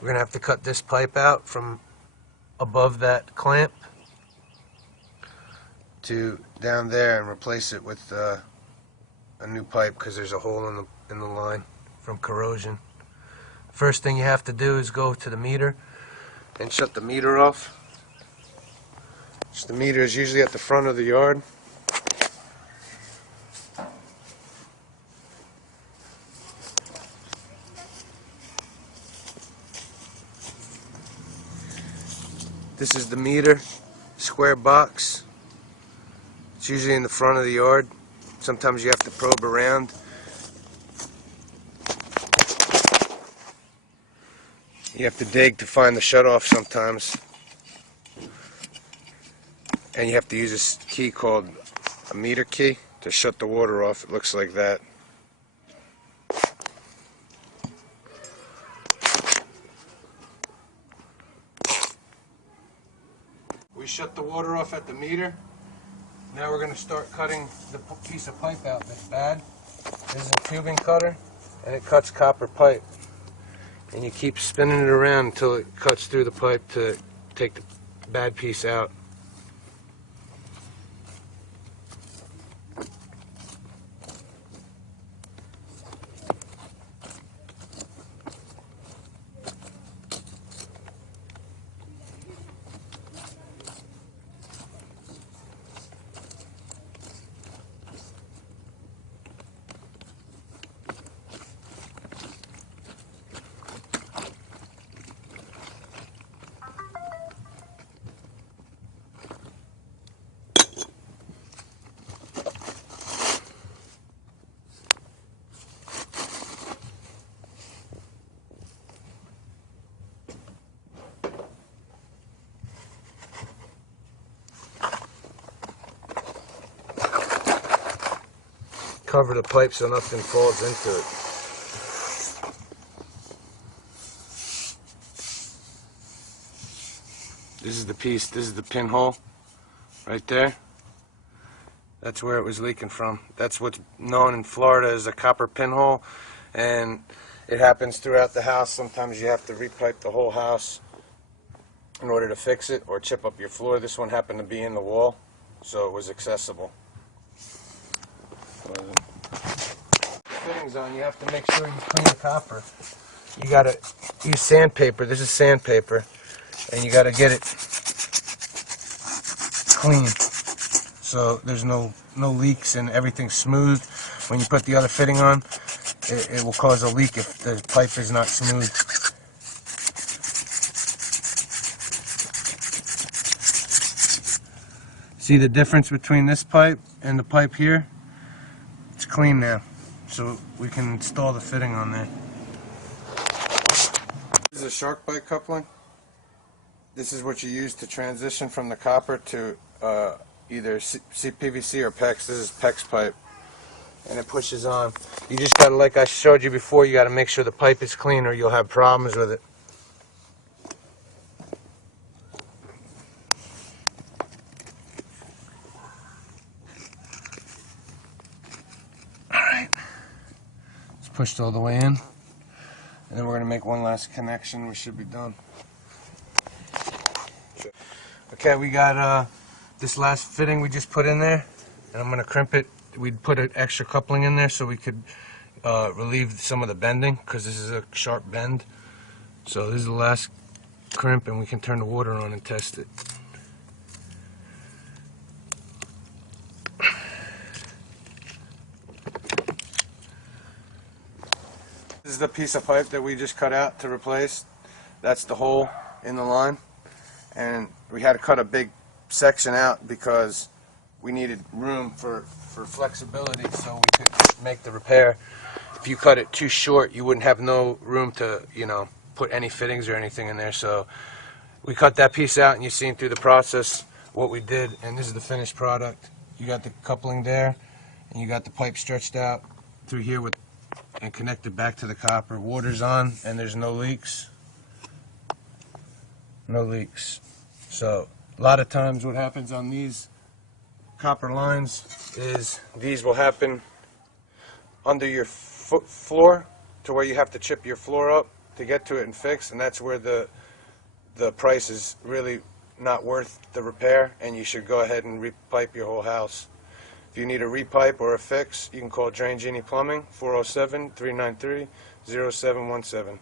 We're gonna have to cut this pipe out from above that clamp to down there and replace it with a new pipe because there's a hole in the line from corrosion. First thing you have to do is go to the meter and shut the meter off. The meter is usually at the front of the yard. This is the meter, square box. It's usually in the front of the yard. Sometimes you have to probe around. You have to dig to find the shutoff sometimes. And you have to use this key called a meter key to shut the water off. It looks like that. We shut the water off at the meter. Now we're going to start cutting the piece of pipe out that's bad. This is a tubing cutter, and it cuts copper pipe. And you keep spinning it around until it cuts through the pipe to take the bad piece out. Cover the pipe so nothing falls into it. This is the piece, this is the pinhole right there. That's where it was leaking from. That's what's known in Florida as a copper pinhole, and it happens throughout the house. Sometimes you have to repipe the whole house in order to fix it or chip up your floor. This one happened to be in the wall, so it was accessible. Fittings on, you have to make sure you clean the copper. You gotta use sandpaper. This is sandpaper, and you gotta get it clean so there's no leaks and everything's smooth. When you put the other fitting on, it will cause a leak if the pipe is not smooth. See the difference between this pipe and the pipe here? It's clean now, so we can install the fitting on there. This is a shark bite coupling. This is what you use to transition from the copper to either CPVC or PEX. This is PEX pipe, and it pushes on. You just gotta, like I showed you before, you gotta make sure the pipe is clean or you'll have problems with it. Pushed all the way in, and then we're going to make one last connection. We should be done. Okay, we got this last fitting we just put in there, and I'm going to crimp it. We put an extra coupling in there so we could relieve some of the bending, because this is a sharp bend. So this is the last crimp, and we can turn the water on and test it. This is the piece of pipe that we just cut out to replace. That's the hole in the line, and we had to cut a big section out because we needed room for flexibility so we could make the repair. If you cut it too short, you wouldn't have no room to, you know, put any fittings or anything in there. So we cut that piece out, and you've seen through the process what we did, and this is the finished product. You got the coupling there, and you got the pipe stretched out through here with and connected back to the copper. Water's on, and there's no leaks. No leaks. So a lot of times what happens on these copper lines is these will happen under your floor to where you have to chip your floor up, to get to it and fix, and that's where the price is really not worth the repair, and you should go ahead and repipe your whole house. If you need a repipe or a fix, you can call Drain Genie Plumbing, 407-393-0717.